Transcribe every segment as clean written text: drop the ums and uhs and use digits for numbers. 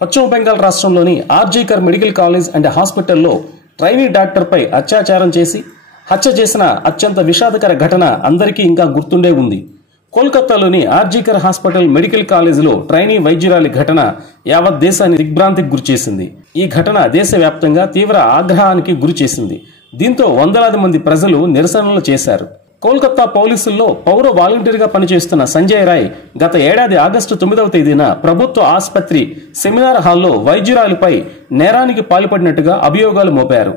పశ్చిమ బెంగాల్ రాష్ట్రంలోని RG Kar medical college and హాస్పిటల్లో ట్రైనీ డాక్టర్పై అత్యాచారం చేసి హత్య చేసిన అత్యంత విషాదకర ఘటన అందరికీ ఇంకా గుర్తుండే ఉంది. కోల్కతాలోని ఆర్జీకర్ హాస్పిటల్ మెడికల్ కాలేజీలో ట్రైనీ వైద్యురాలి ఘటన యావత్ దేశాన్ని దిగ్భ్రాంతికి గురిచేసింది. ఈ ఘటన దేశవ్యాప్తంగా తీవ్ర ఆగ్రహానికి గురిచేసింది. దీంతో వందలాది మంది ప్రజలు నిరసనలు చేశారు. కోల్కతా పోలీసుల్లో పౌర వాలంటీర్గా పనిచేస్తున్న సంజయ్ రాయ్ గత ఏడాది ఆగస్టు 9వ తేదీన ప్రభుత్వ ఆసుపత్రి సెమినార్ హాల్లో వైద్యురాలిపై నేరానికి పాల్పడినట్టుగా అభియోగాలు మోపారు.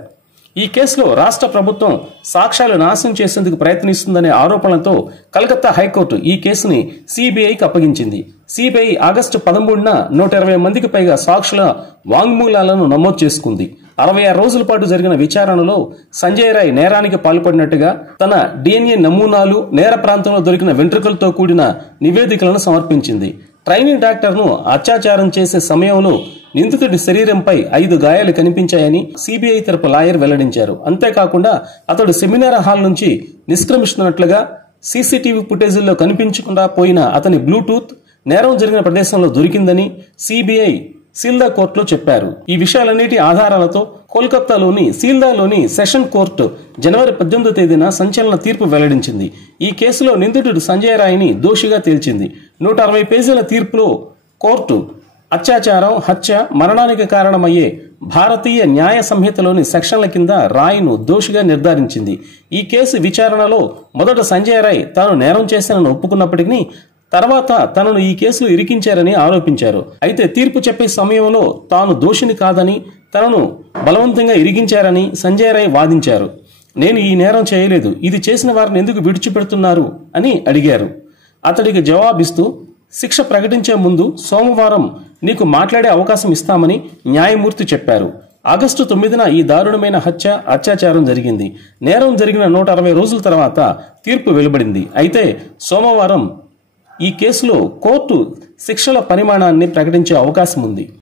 ఈ కేసులో రాష్ట్ర ప్రభుత్వం సాక్ష్యాలు నాశనం చేసేందుకు ప్రయత్నిస్తుందనే ఆరోపణలతో కలకత్తా హైకోర్టు ఈ కేసుని సిబిఐకి అప్పగించింది. సిబిఐ ఆగస్టు 13న 120 మందికి పైగా సాక్షుల వాంగ్మూలాలను నమోదు చేసుకుంది. 66 రోజుల పాటు జరిగిన విచారణలో సంజయ్ రాయ్ నేరానికి పాల్పడినట్టుగా తన డిఎన్ఏ నమూనాలు, నేర ప్రాంతంలో దొరికిన వెంట్రుకలతో కూడిన నివేదికలను సమర్పించింది. ట్రైనీ డాక్టర్ను అత్యాచారం చేసే సమయంలో నిందితుడి శరీరంపై 5 గాయాలు కనిపించాయని సిబిఐ తరపు లాయర్ వెల్లడించారు. అంతేకాకుండా అతడు సెమినార్ హాల్ నుంచి నిష్క్రమిస్తున్నట్లుగా సీసీటీవీ ఫుటేజీల్లో కనిపించకుండా పోయిన అతని బ్లూటూత్ నేరం జరిగిన ప్రదేశంలో దొరికిందని సిబిఐ సీల్దా కోర్టులో చెప్పారు. ఈ విషయాలన్నిటి ఆధారాలతో కోల్కతాలోని సీల్దాలోని సెషన్ కోర్టు జనవరి 18వ తేదీన సంచలన తీర్పు వెల్లడించింది. ఈ కేసులో నిందితుడు సంజయ్ రాయ్ని దోషిగా తేల్చింది. 160 పేజీల తీర్పులో కోర్టు అత్యాచారం, హత్య, మరణానికి కారణమయ్యే భారతీయ న్యాయ సంహితలోని సెక్షన్ల కింద రాయ్ను దోషిగా నిర్ధారించింది. ఈ కేసు విచారణలో మొదట సంజయ్ రాయ్ తాను నేరం చేశానని ఒప్పుకున్నప్పటికీ తర్వాత తనను ఈ కేసులో ఇరికించారని ఆరోపించారు. అయితే తీర్పు చెప్పే సమయంలో తాను దోషిని కాదని, తనను బలవంతంగా ఇరికించారని సంజయ్ రాయ్ వాదించారు. నేను ఈ నేరం చేయలేదు, ఇది చేసిన వారిని ఎందుకు విడిచిపెడుతున్నారు అని అడిగారు. అతడికి జవాబిస్తూ శిక్ష ప్రకటించే ముందు సోమవారం నీకు మాట్లాడే అవకాశం ఇస్తామని న్యాయమూర్తి చెప్పారు. ఆగస్టు 9న ఈ దారుణమైన అత్యాచారం జరిగింది. నేరం జరిగిన 160 రోజుల తర్వాత తీర్పు వెలువడింది. అయితే సోమవారం ఈ కేసులో కోర్టు శిక్షల పరిమాణాన్ని ప్రకటించే అవకాశం ఉంది.